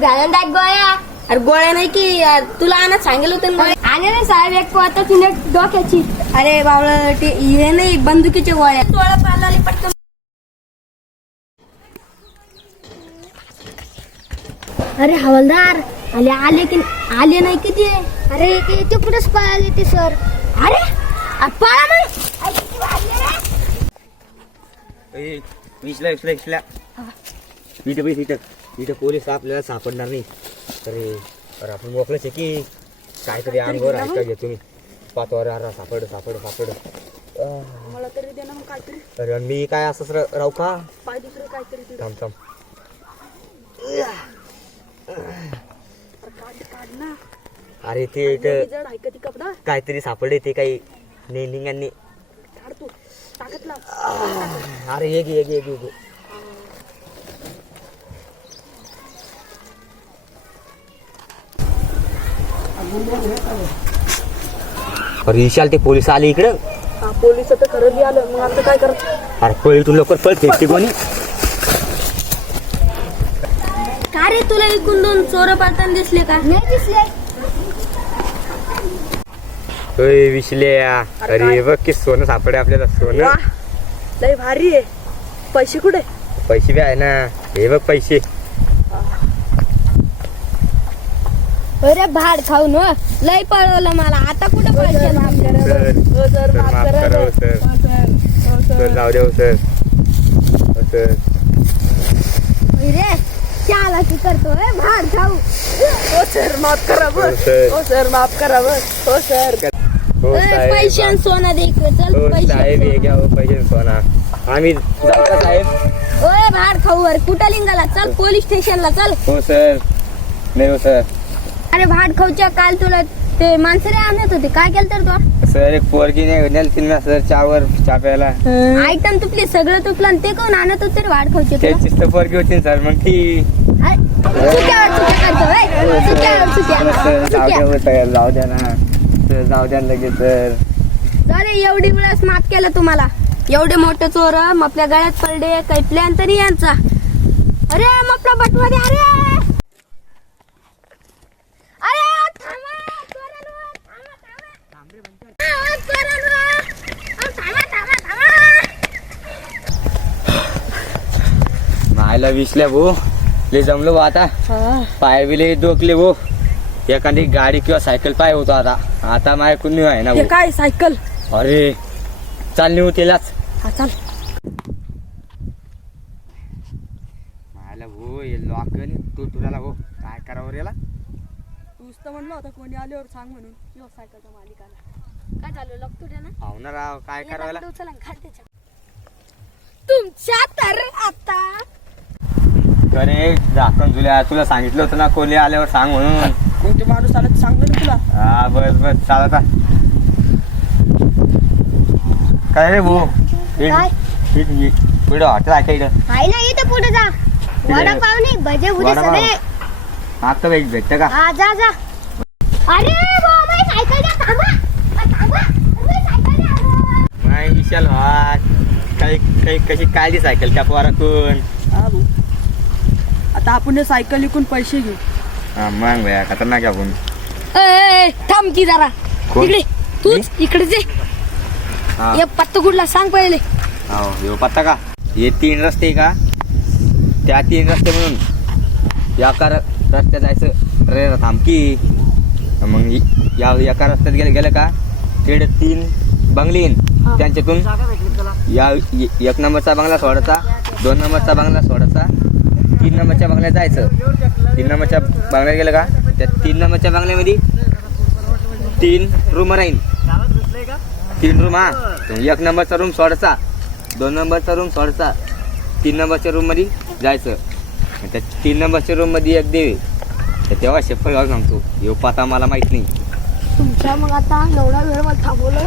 घालून गोळ्या. अरे गोळ्या नाही की यार, तुला आणत सांगितलं होतं ना. आणि ना साहेब एक पोहता तिने डोक्याची. अरे बावळ हे नाही बंदुकीच्या गोळ्या. तोळा पाला पटकन. अरे हवालदार आले नाही किती. अरे ते कुठेच पळाले ते सर. अरे पळा मग. विसल्या इथं पोलीस आपल्याला सापडणार नाही. अरे आपण मोकळच आहे की काहीतरी अंगावर ऐका घे तुम्ही. पातवार सापड मला तरी दे ना मग काहीतरी. अरे मी काय असंच राहू का. पाय दुसरं काहीतरी थांब काढ ना. अरे ते जड आहे का ती कपडा. काहीतरी सापडले ते काही नेलिंगांनी. काढ तू ताकद लाव. अरे ये अरे विशाल ते पोलीस आले इकडं. पोलिस तर खरं बी आलं. मग आता काय करत. अरे पळी तू लवकर पळ. फेकते कोणी. का रे तुला इकडून दोन चोर पाळताना दिसले का. नाही दिसले. विसल्या. अरे बघ की सोनं सापडे आपल्याला. सोनं लय भारी आहे. पैसे कुठे. पैसे बी आहे ना. हे बघ पैसे. अरे भाड खाऊन लय पळवलं मला. आता कुठं पैसे सर माफ करा हो सर. जाऊ द्या हो सर. रे त्याला की करतोय भाड खाऊ. हो सर माफ करा. हो सर माफ करा. हो सर. पैसे आणि सोनं दे इकडे. चल पैसे. साहेब हे घ्या पैसे सोना. आम्ही जाऊ का साहेब. ओय भाड खाऊ. अरे कुठं लिंगाला. चल पोलीस स्टेशनला चल. हो सर. नाही हो सर. अरे भाड खाऊच्या काल तुला ते माणसरे आणत होते. काय केलं तर तू. सर एक पोरगी नेलती ना सर चावर चाप्याला. आयटम तुपले सगळं तुपलं आणि ते कोण आणत होते रे भाड खाऊचे. त्याचीच तर पोरगी होती ना सर. मग ती जाऊ द्या ना सर. जाऊ द्या लगेच सर. अरे एवढी वेळेस माफ केलं तुम्हाला. एवढे मोठे चोर आपल्या गळ्यात पडले. काही प्लॅन तरी यांचा. अरे आपला बटवा दे. मायला विसल्या भाऊ. ले जमलो भाऊ आता. पाय बिले डोकले भाऊ. एखादी गाडी किंवा सायकल पाय होतो आता माय कुणी आहे ना भाऊ. काय सायकल. अरे चाल नेऊ त्यालाच. हा चाल. मायला भाऊ हे लॉक तू तुला भाऊ काय करावं याला. तूच तर म्हणलं होता कोणी आल्यावर सांग म्हणून. सायकलच्या मालिकाला काय झालं. लॉक तुझ्या ना. हो ना राव काय करावं. तुमच्या तर आता अरे झाकण जुल्या तुला सांगितलं होतं ना कोणी आल्यावर सांग म्हणून. कोणते माणूस आला सांगलं ना तुला. हा बस चालता. काय रे भाऊ. पुढे हॉटेल आहे का इकडं. आहे ना इथं पुढे जा. वडापाव नाही भजे भुजे सगळे. आता भेटतं का. हा जा. अरे बाबा सायकल द्या. थांबा. सायकल द्या. नाही विशाल काही कशी काय ती सायकल त्या पोरातून. हा भाऊ. आता आपण सायकल विकून पैसे घेऊ. हा मग भया खतरनाक आपण. थांब की जरा. कोण? इकडे तूच इकडे जे. हा. हे पत्ता कुठला सांग पहिले. हो पत्ता का. हे 3 रस्ते का. त्या 3 रस्ते म्हणून एका रस्त्यात जायचं. रे थांबकी. मग या एका रस्त्यात गेलं का तिकडे 3 बंगले येईन. त्यांच्यातून या 1 नंबरचा बंगला सोडायचा. 2 नंबरचा बंगला सोडायचा. 3 नंबरच्या बंगल्यात जायचं. 3 नंबरच्या बंगल्यात गेलं का त्या 3 नंबरच्या बंगल्यामध्ये 3 रूम राहील. 3 रूम. हा 1 नंबरचा रूम सोडायचा. 2 नंबरचा रूम सोडायचा. 3 नंबरच्या रूम मध्ये जायचं. त्या 3 नंबरच्या रूम मध्ये एक देव आहे. तेव्हा शेफर घालून सांगतो. यो पत्ता मला माहित नाही. तुमच्या मग आता एवढा वेळ मला थांबवलं.